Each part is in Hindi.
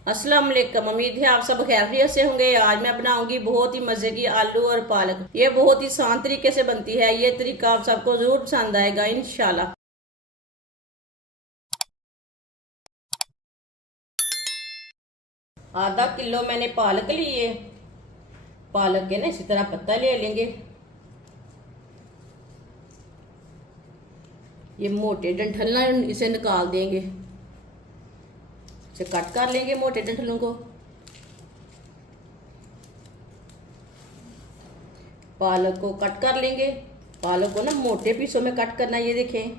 अस्सलाम वालेकुम। उम्मीद है आप सब खैरियत से होंगे। आज मैं बनाऊंगी बहुत ही मजे की आलू और पालक। ये बहुत ही आसान तरीके से बनती है। ये तरीका आप सबको जरूर पसंद आएगा इंशाल्लाह। आधा किलो मैंने पालक लिए। पालक के ना इसी तरह पत्ता ले लेंगे। ये मोटे डंठल ना इसे निकाल देंगे। इसे कट कर लेंगे मोटे डंठलों को। पालक को कट कर लेंगे। पालक को ना मोटे पीसों में कट करना। ये देखें,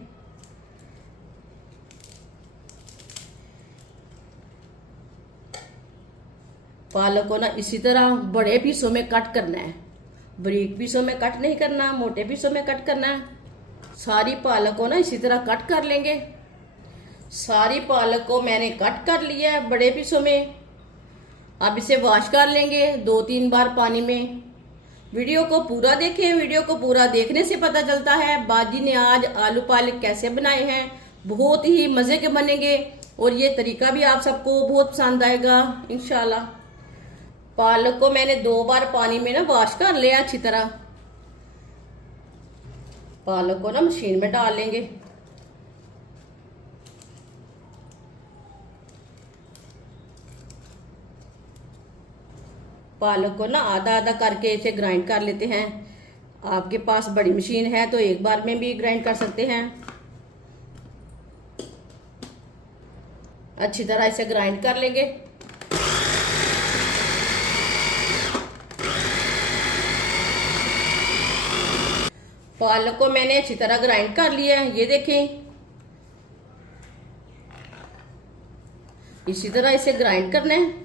पालक को ना इसी तरह बड़े पीसों में कट करना है। बारीक पीसों में कट नहीं करना, मोटे पीसों में कट करना है। सारी पालक को ना इसी तरह कट कर लेंगे। सारी पालक को मैंने कट कर लिया है बड़े पीसों में। अब इसे वॉश कर लेंगे 2-3 बार पानी में। वीडियो को पूरा देखें। वीडियो को पूरा देखने से पता चलता है बाजी ने आज आलू पालक कैसे बनाए हैं। बहुत ही मजे के बनेंगे और ये तरीका भी आप सबको बहुत पसंद आएगा इंशाल्लाह। पालक को मैंने 2 बार पानी में ना वॉश कर लिया अच्छी तरह। पालक को ना मशीन में डाल लेंगे। पालक को ना आधा आधा करके इसे ग्राइंड कर लेते हैं। आपके पास बड़ी मशीन है तो एक बार में भी ग्राइंड कर सकते हैं। अच्छी तरह इसे ग्राइंड कर लेंगे। पालक को मैंने अच्छी तरह ग्राइंड कर लिया है। ये देखें, इसी तरह इसे ग्राइंड करना है।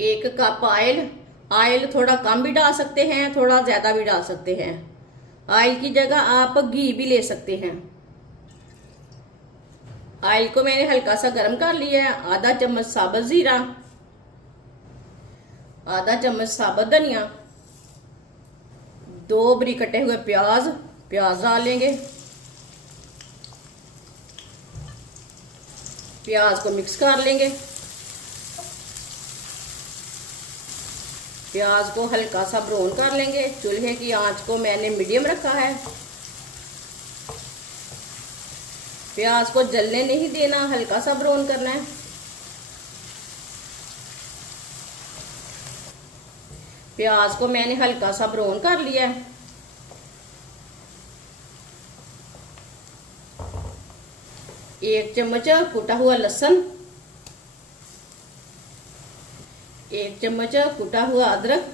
एक कप ऑयल। ऑयल थोड़ा कम भी डाल सकते हैं, थोड़ा ज्यादा भी डाल सकते हैं। ऑयल की जगह आप घी भी ले सकते हैं। ऑयल को मैंने हल्का सा गर्म कर लिया है। आधा चम्मच साबुत जीरा, आधा चम्मच साबुत धनिया, 2 बारीक कटे हुए प्याज डाल लेंगे। प्याज को मिक्स कर लेंगे। प्याज को हल्का सा ब्राउन कर लेंगे। चूल्हे की आंच को मैंने मीडियम रखा है। प्याज को जलने नहीं देना, हल्का सा ब्राउन करना है। प्याज को मैंने हल्का सा ब्राउन कर लिया है। एक चम्मच कुटा हुआ लहसुन, 1 चम्मच कुटा हुआ अदरक,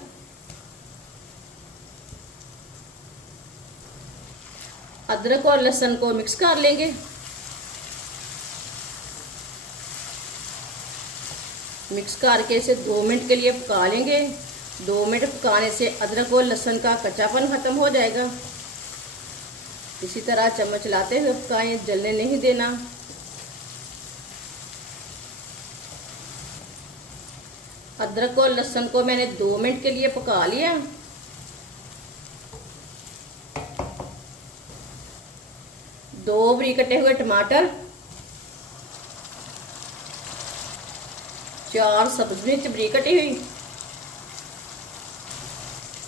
अदरक और लहसुन को मिक्स कर लेंगे। मिक्स करके इसे 2 मिनट के लिए पका लेंगे। 2 मिनट पकाने से अदरक और लहसुन का कच्चापन खत्म हो जाएगा। इसी तरह चम्मच लाते हुए पकाएं, जलने नहीं देना। अदरक और लहसुन को मैंने 2 मिनट के लिए पका लिया। 2 बारीक कटे हुए टमाटर, 4 सब्ज मिर्च बारीक कटी हुई,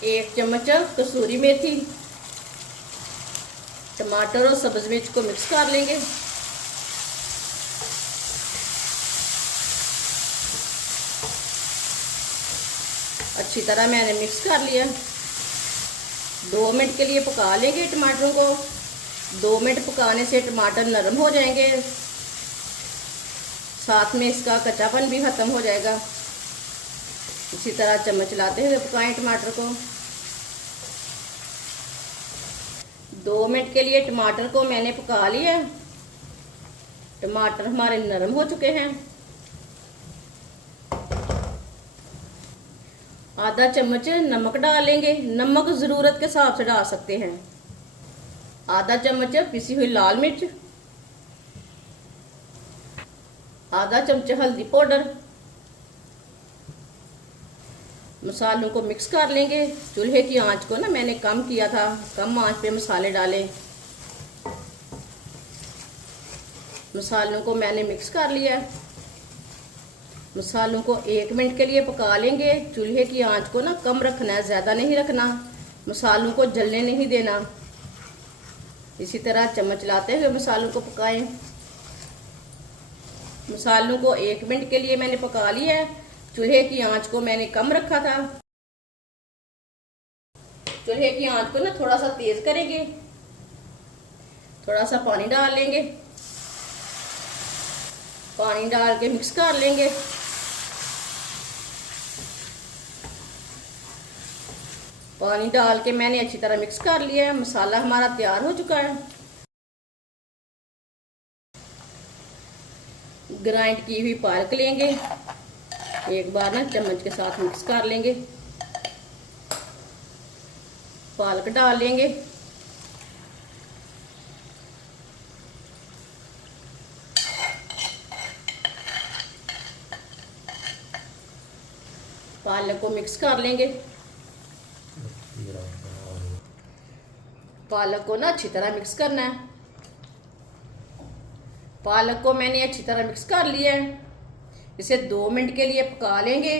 1 चम्मच कसूरी मेथी। टमाटर और सब्ज मिर्च को मिक्स कर लेंगे। अच्छी तरह मैंने मिक्स कर लिया। 2 मिनट के लिए पका लेंगे टमाटरों को। 2 मिनट पकाने से टमाटर नरम हो जाएंगे, साथ में इसका कच्चापन भी खत्म हो जाएगा। इसी तरह चम्मच लाते हुए पकाएं टमाटर को। 2 मिनट के लिए टमाटर को मैंने पका लिया। टमाटर हमारे नरम हो चुके हैं। आधा चम्मच नमक डालेंगे। नमक जरूरत के हिसाब से डाल सकते हैं। आधा चम्मच पिसी हुई लाल मिर्च, आधा चम्मच हल्दी पाउडर। मसालों को मिक्स कर लेंगे। चूल्हे की आंच को ना मैंने कम किया था, कम आंच पे मसाले डालें। मसालों को मैंने मिक्स कर लिया है। मसालों को 1 मिनट के लिए पका लेंगे। चूल्हे की आंच को ना कम रखना है, ज़्यादा नहीं रखना। मसालों को जलने नहीं देना। इसी तरह चम्मच लाते हुए मसालों को पकाएं। मसालों को 1 मिनट के लिए मैंने पका लिया है। चूल्हे की आंच को मैंने कम रखा था। चूल्हे की आंच को ना थोड़ा सा तेज करेंगे। थोड़ा सा पानी डाल लेंगे। पानी डाल के मिक्स कर लेंगे। पानी डाल के मैंने अच्छी तरह मिक्स कर लिया है। मसाला हमारा तैयार हो चुका है। ग्राइंड की हुई पालक लेंगे, एक बार ना चम्मच के साथ मिक्स कर लेंगे। पालक डाल लेंगे। पालक को मिक्स कर लेंगे। पालक को ना अच्छी तरह मिक्स करना है। पालक को मैंने अच्छी तरह मिक्स कर लिया है। इसे 2 मिनट के लिए पका लेंगे।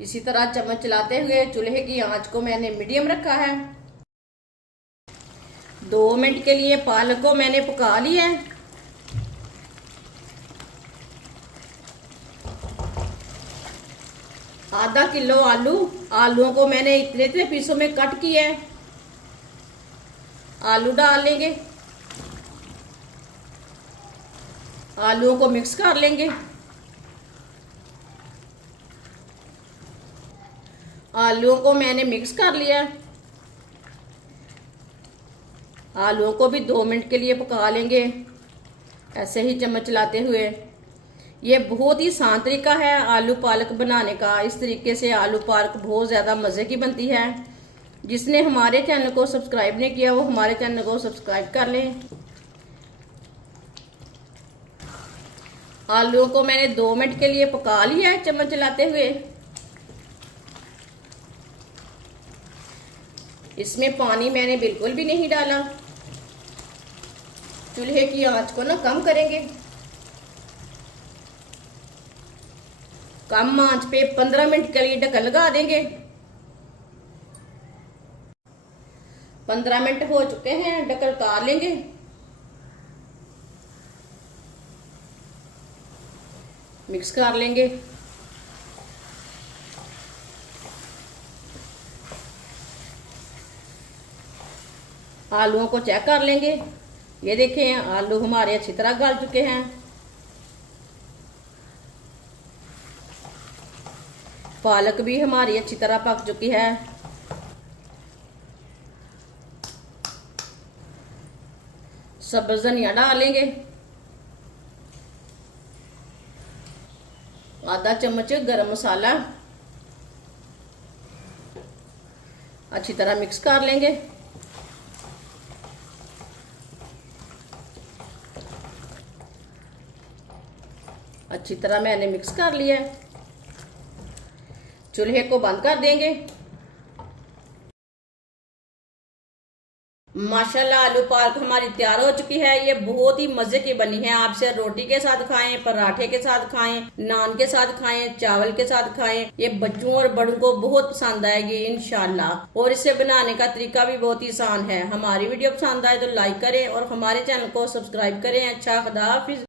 इसी तरह चम्मच चलाते हुए चूल्हे की आंच को मैंने मीडियम रखा है। 2 मिनट के लिए पालक को मैंने पका लिया है। आधा किलो आलूओं को मैंने इतने इतने पीसों में कट किया है। आलू डाल लेंगे। आलूओं को मिक्स कर लेंगे। आलूओं को मैंने मिक्स कर लिया। आलूओं को भी 2 मिनट के लिए पका लेंगे, ऐसे ही चम्मच चलाते हुए। ये बहुत ही आसान तरीका है आलू पालक बनाने का। इस तरीके से आलू पालक बहुत ज़्यादा मज़े की बनती है। जिसने हमारे चैनल को सब्सक्राइब नहीं किया वो हमारे चैनल को सब्सक्राइब कर लें। आलूओं को मैंने 2 मिनट के लिए पका लिया है चम्मच चलाते हुए। इसमें पानी मैंने बिल्कुल भी नहीं डाला। चूल्हे की आंच को ना कम करेंगे। कम आंच पे 15 मिनट के लिए ढक्कन लगा देंगे। 15 मिनट हो चुके हैं, ढक्कन उतार लेंगे। मिक्स कर लेंगे। आलूओं को चेक कर लेंगे। ये देखें आलू हमारे अच्छी तरह गल चुके हैं। पालक भी हमारी अच्छी तरह पक चुकी है। सब्ज़ धनिया डालेंगे। आधा चम्मच गरम मसाला। अच्छी तरह मिक्स कर लेंगे। अच्छी तरह मैंने मिक्स कर लिया। चूल्हे को बंद कर देंगे। माशाल्लाह आलू पालक हमारी तैयार हो चुकी है। ये बहुत ही मजे की बनी है। आप इसे रोटी के साथ खाएं, पराठे के साथ खाएं, नान के साथ खाएं, चावल के साथ खाएं। ये बच्चों और बड़ों को बहुत पसंद आएगी इंशाल्लाह। और इसे बनाने का तरीका भी बहुत ही आसान है। हमारी वीडियो पसंद आए तो लाइक करें और हमारे चैनल को सब्सक्राइब करें। अच्छा, खुदा हाफिज।